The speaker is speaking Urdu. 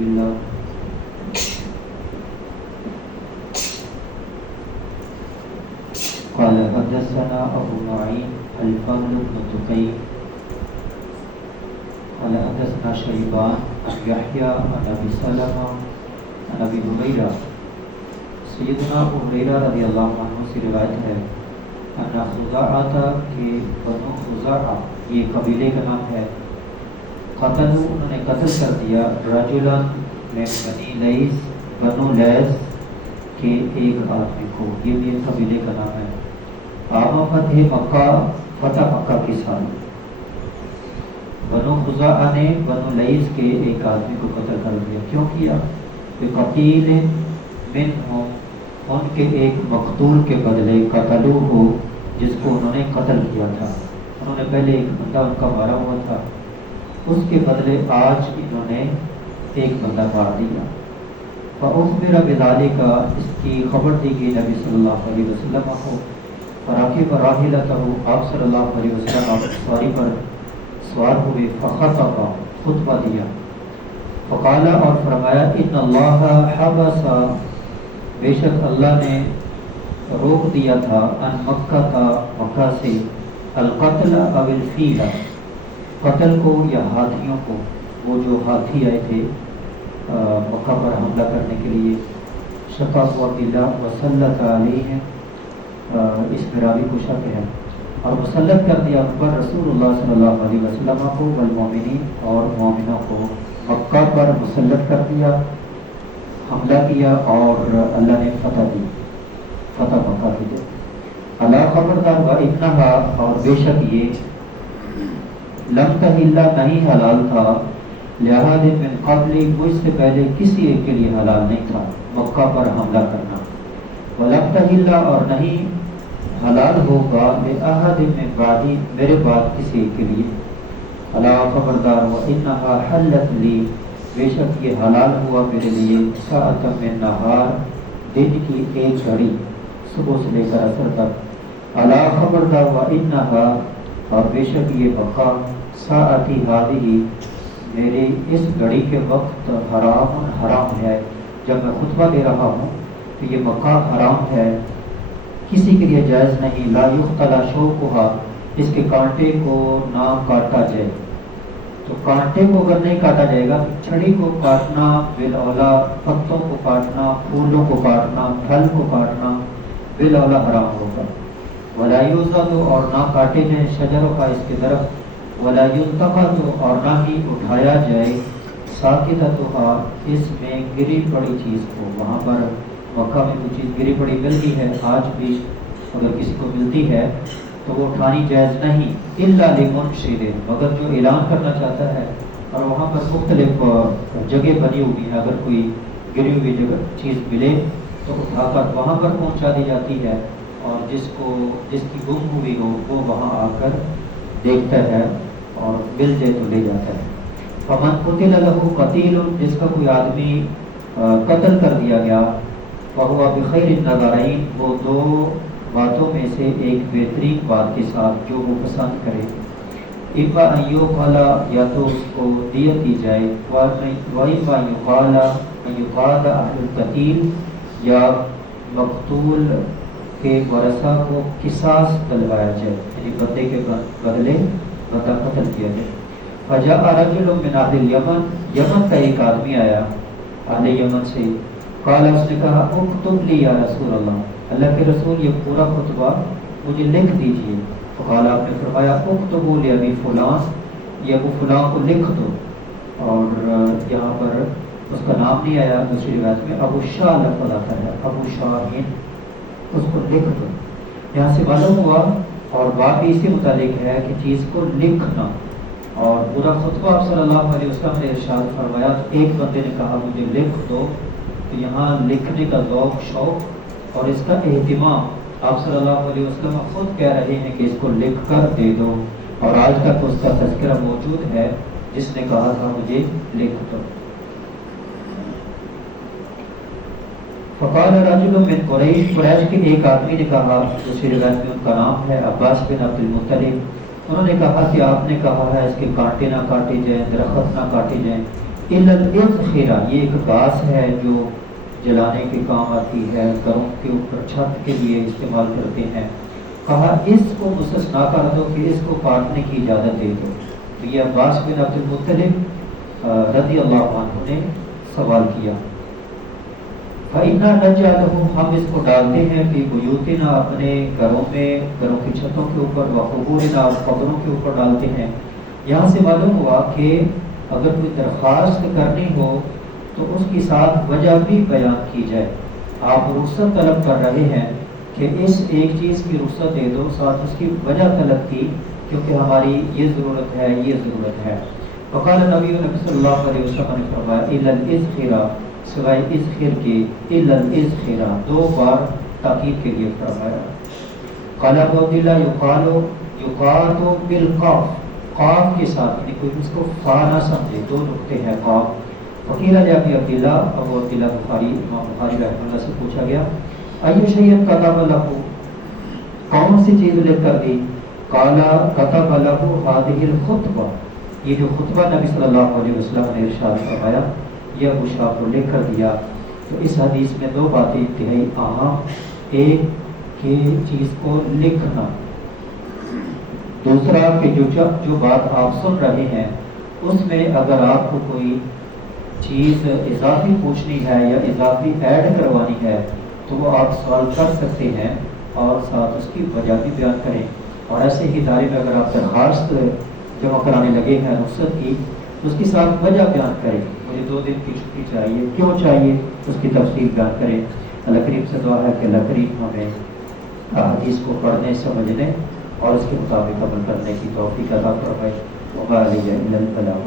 بالله قال حدثنا أبو نعيم الفضل بن دقيق قال حدثنا شيبان عن يحيى عن أبي سلمة عن أبي هريرة سیدنا ابو ہریرہ رضی اللہ عنہ سے روایت ہے ان خزاعہ کہ بنو خزاعہ یہ قبیلے کا نام ہے قتلوا انہوں نے قتل کر دیا رجلا من بنی لیث بنو لیث کے ایک آدمی کو، یہ بھی ایک قبیلے کا نام ہے۔ عام فتح مکہ، فتح مکہ کے سال بنو خزاعہ نے بنو لیث کے ایک آدمی کو قتل کر دیا۔ کیوں کیا؟ بقتیل منہم، ان کے ایک مقتول کے بدلے قتلوہ، جس کو انہوں نے قتل کیا تھا۔ انہوں نے پہلے ایک بندہ ان کا مارا ہوا تھا، اس کے بدلے آج انہوں نے ایک بندہ مار دیا۔ فأخبر بذلك، اس کی خبر دی گئی نبی صلی اللہ علیہ وسلم کو۔ فراکب راحلتہ، آپ صلی اللہ علیہ وسلم آپ سواری پر سوار ہوئے۔ فخطب، خطبہ دیا۔ فقال، اور فرمایا، ان اللہ حبس، بے شک اللہ نے روک دیا تھا، ان مکہ تھا، مکہ سے، القتل او الفیل، قتل کو یا ہاتھیوں کو، وہ جو ہاتھی آئے تھے مکہ پر حملہ کرنے کے لیے۔ شقا عبداللہ وسلط علیہ، اس میں راوی کو شک ہے، اور مسلط کر دیا ان پر رسول اللہ صلی اللہ علیہ وسلم کو، والمومنین، اور مومنوں کو، مکہ پر مسلط کر دیا، حملہ کیا، اور اللہ نے فتح دی، فتح مکہ کی دی۔ اللہ خبردار، وَإِنَّهَا، اور بے شک یہ، لم تحل، نہیں حلال تھا، لحاظ من قبل، مجھ سے پہلے کسی ایک کے لیے حلال نہیں تھا مکہ پر حملہ کرنا۔ وَلَمْ تَحِلَّ، اور نہیں حلال ہوگا، لِأَحَدٍ مِّن بَعْدِي، میرے بعد کسی ایک کے لیے۔ اللہ خبردار، وَإِنَّهَا حَلَّتْ لِي، بے شک یہ حلال ہوا میرے لیے، ساعۃ من نہار، دن کی ایک گھڑی، صبح سے لے کر عصر تک۔ اللہ خبردار، وَإِنَّهَا، اور بے شک یہ مکہ، ساعتی ہذہ، میری اس گھڑی کے وقت، حرام ہے، جب میں خطبہ دے رہا ہوں تو یہ مکہ حرام ہے، کسی کے لیے جائز نہیں۔ لا یختلی شوکھا، اس کے کانٹے کو نہ کاٹا جائے، تو کانٹے کو اگر نہیں کاٹا جائے گا، چھڑی کو کاٹنا بالاولیٰ، پتوں کو کاٹنا، پھولوں کو کاٹنا، پھل کو کاٹنا بالاولیٰ حرام ہوگا۔ ولا یوزد، اور نہ کاٹے جائیں شجروں کا، اس کے درخت، ولا یلتقط، اور نہ ہی اٹھایا جائے، ساقطتھا، اس میں گری پڑی چیز کو۔ وہاں پر مکہ میں کوئی چیز گری پڑی ملتی ہے، آج بھی اگر کسی کو ملتی ہے تو وہ اٹھانی جائز نہیں، الا لمنشد، مگر جو اعلان کرنا چاہتا ہے، اور وہاں پر مختلف جگہ بنی ہوئی ہے، اگر کوئی گری ہوئی جگہ چیز ملے تو اٹھا کر وہاں پر پہنچا دی جاتی ہے، اور جس کی گم ہوئی ہو وہ وہاں آ کر دیکھتا ہے، اور مل جائے تو لے جاتا ہے۔ فمن قتل له قتیل، جس کا کوئی آدمی قتل کر دیا گیا، فهو بخیر النظرین، وہ دو باتوں میں سے ایک بہترین بات کے ساتھ جو وہ پسند کرے۔ اما ان یقال، یا تو اس کو دیت دی جائے، واما یقال اہل القتیل، یا مقتول کے ورثہ کو قصاص دلوایا جائے، یعنی بندے کے بدلے بندہ قتل کیا جائے۔ فجاء رجل من اہل الیمن، یمن کا ایک آدمی آیا اہل یمن سے، قال، اس نے کہا، اکتب لی یا رسول اللہ، اللہ کے رسول یہ پورا خطبہ مجھے لکھ دیجئے۔ فقال، آپ نے فرمایا، اکتبوا لابی فلان، یہ ابو فلان کو لکھ دو، اور یہاں پر اس کا نام نہیں آیا، دوسری روایت میں ابو شاہ لفظ آتا ہے، ابو شاہین، اس کو لکھ دو۔ یہاں سے معلوم ہوا، اور بات بھی اسی متعلق ہے کہ چیز کو لکھنا، اور پورا خطبہ آپ صلی اللہ علیہ وسلم نے ارشاد فرمایا، تو ایک بندے نے کہا مجھے لکھ دو، تو یہاں لکھنے کا ذوق، شوق اور اس کا اہتمام، آپ صلی اللہ علیہ وسلم خود کہہ رہے ہیں کہ اس کو لکھ کر دے دو، اور آج تک اس کا تذکرہ موجود ہے جس نے کہا تھا مجھے لکھ دو۔ فقال رجل من قریش، قریش کے ایک آدمی نے کہا، دوسری روایت میں ان کا نام ہے عباس بن عبد المطلب، انہوں نے کہا کہ آپ نے کہا ہے اس کے کانٹے نہ کاٹے جائیں، درخت نہ کاٹے جائیں، الذخیرہ، یہ ایک گھاس ہے جو جلانے کے کام آتی ہے، گھروں کے اوپر چھت کے لیے استعمال کرتے ہیں. کہا اس کو مستثنا کر دو کہ اس کو کاٹنے کی اجازت دے دو. تو یہ عباس بن عبد المطلب رضی اللہ عنہ نے سوال کیا. فَإِنَّا نَجْعَلُهُ، ہم اس کو ڈالتے ہیں فی بیوتنا، اپنے گھروں میں، گھروں کی چھتوں کے اوپر، وقبورنا، قبروں کے اوپر ڈالتے ہیں. یہاں سے معلوم ہوا کہ اگر کوئی درخواست کرنی ہو تو اس کی ساتھ وجہ بھی بیان کی جائے. آپ رخصت طلب کر رہے ہیں کہ اس ایک چیز کی رخصت دے دو، ساتھ اس کی وجہ طلب کی کیونکہ ہماری یہ ضرورت ہے، یہ ضرورت ہے. وقال نبی صلی اللہ علیہ وسلم نے فرمایا الا الاذخرہ، سوائے اذخر کے، الا الاذخرہ، 2 بار تاکید کے لیے فرمایا. قال ابو عبداللہ یقال بالقاف، قاف کے ساتھ، یعنی کوئی اس کو فا نہ سمجھے، 2 نقطے ہیں قاف. وقیل ابی عبداللہ، ابو عبداللہ بخاری، امام بخاری رحمہ اللہ سے پوچھا گیا ایو شیء کتب لہ، کون سی چیز لکھ کر دی؟ قال کتب لہ هذه الخطبہ، یہ جو خطبہ نبی صلی اللہ علیہ وسلم نے ارشاد فرمایا یہ ابو شاہ کو لکھ کر دیا. تو اس حدیث میں 2 باتیں انتہائی اہم، ایک کہ چیز کو لکھنا، دوسرا کہ جو بات آپ سن رہے ہیں اس میں اگر آپ کو کوئی چیز اضافی پوچھنی ہے یا اضافی ایڈ کروانی ہے تو وہ آپ سوال کر سکتے ہیں اور ساتھ اس کی وجہ بھی بیان کریں. اور ایسے ہی ادارے میں اگر آپ درخواست جمع کرانے لگے ہیں رخصت کی، اس کے ساتھ وجہ بیان کریں. مجھے 2 دن کی چھٹی چاہیے، کیوں چاہیے، اس کی تفصیل بیان کریں. اللہ کریم سے دعا ہے کہ اللہ کریم ہمیں حدیث کو پڑھنے، سمجھنے اور اس کے مطابق عمل کرنے کی توفیق عطا فرمائے. وما علیہ الا البلاغ.